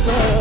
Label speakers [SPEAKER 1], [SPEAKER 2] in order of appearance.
[SPEAKER 1] time.